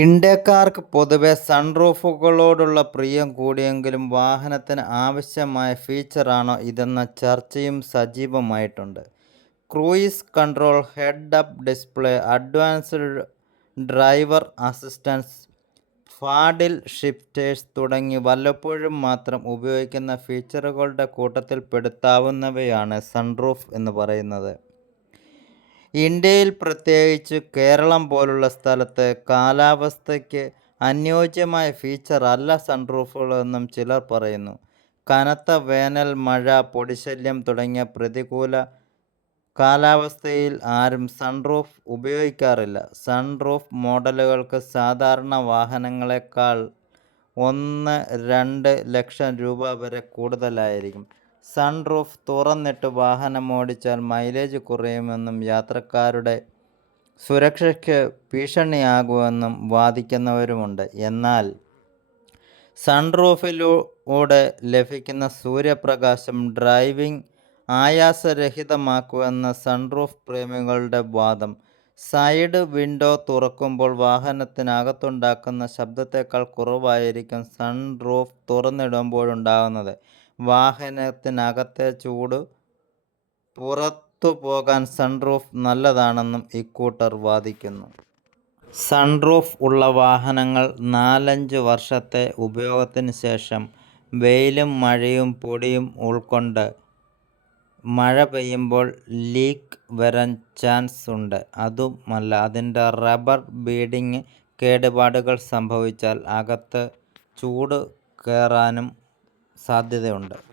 ഇന്ത്യക്കാർക്ക് പൊതുവെ സൺറൂഫുകളോടുള്ള പ്രിയം കൂടിയെങ്കിലും വാഹനത്തിന് ആവശ്യമായ ഫീച്ചറാണോ ഇതെന്ന ചർച്ചയും സജീവമായിട്ടുണ്ട്. Cruise control, head up display, advanced driver assistance, paddle shifters തുടങ്ങി വല്ലപ്പോഴും മാത്രം ഉപയോഗിക്കുന്ന ഫീച്ചറുകളുടെ കൂട്ടത്തിൽപ്പെടുത്താവുന്നവയാണ് സൺറൂഫ് എന്ന് പറയുന്നത്. ഇന്ത്യയിൽ പ്രത്യേകിച്ച് കേരളം പോലുള്ള സ്ഥലത്ത് കാലാവസ്ഥയ്ക്ക് അനുയോജ്യമായ ഫീച്ചർ അല്ല സൺറൂഫുകളെന്നും ചിലർ പറയുന്നു. കനത്ത വേനൽ, മഴ, പൊടിശല്യം തുടങ്ങിയ പ്രതികൂല കാലാവസ്ഥയിൽ ആരും സൺറൂഫ് ഉപയോഗിക്കാറില്ല. സൺറൂഫ് മോഡലുകൾക്ക് സാധാരണ വാഹനങ്ങളെക്കാൾ ഒന്ന് രണ്ട് ലക്ഷം രൂപ വരെ കൂടുതലായിരിക്കും. സൺറൂഫ് തുറന്നിട്ട് വാഹനമോടിച്ചാൽ മൈലേജ് കുറയുമെന്നും യാത്രക്കാരുടെ സുരക്ഷയ്ക്ക് ഭീഷണിയാകുമെന്നും വാദിക്കുന്നവരുമുണ്ട്. എന്നാൽ സൺറൂഫിലൂടെ ലഭിക്കുന്ന സൂര്യപ്രകാശം ഡ്രൈവിംഗ് ആയാസരഹിതമാക്കുമെന്ന സൺറൂഫ് പ്രേമികളുടെ വാദം. സൈഡ് വിൻഡോ തുറക്കുമ്പോൾ വാഹനത്തിനകത്തുണ്ടാക്കുന്ന ശബ്ദത്തേക്കാൾ കുറവായിരിക്കും സൺറൂഫ് തുറന്നിടുമ്പോഴുണ്ടാകുന്നത്. വാഹനത്തിനകത്തെ ചൂട് പുറത്തു പോകാൻ സൺറൂഫ് നല്ലതാണെന്നും ഇക്കൂട്ടർ വാദിക്കുന്നു. സൺറൂഫ് ഉള്ള വാഹനങ്ങൾ നാലഞ്ച് വർഷത്തെ ഉപയോഗത്തിന് ശേഷം വെയിലും മഴയും പൊടിയും ഉൾക്കൊണ്ട് മഴ പെയ്യുമ്പോൾ ലീക്ക് വരാൻ ചാൻസ് ഉണ്ട്. അതുമല്ല അതിന്റെ റബ്ബർ ബീഡിങ് കേടുപാടുകൾ സംഭവിച്ചാൽ അകത്ത് ചൂട് കയറാനും സാധ്യതയുണ്ട്.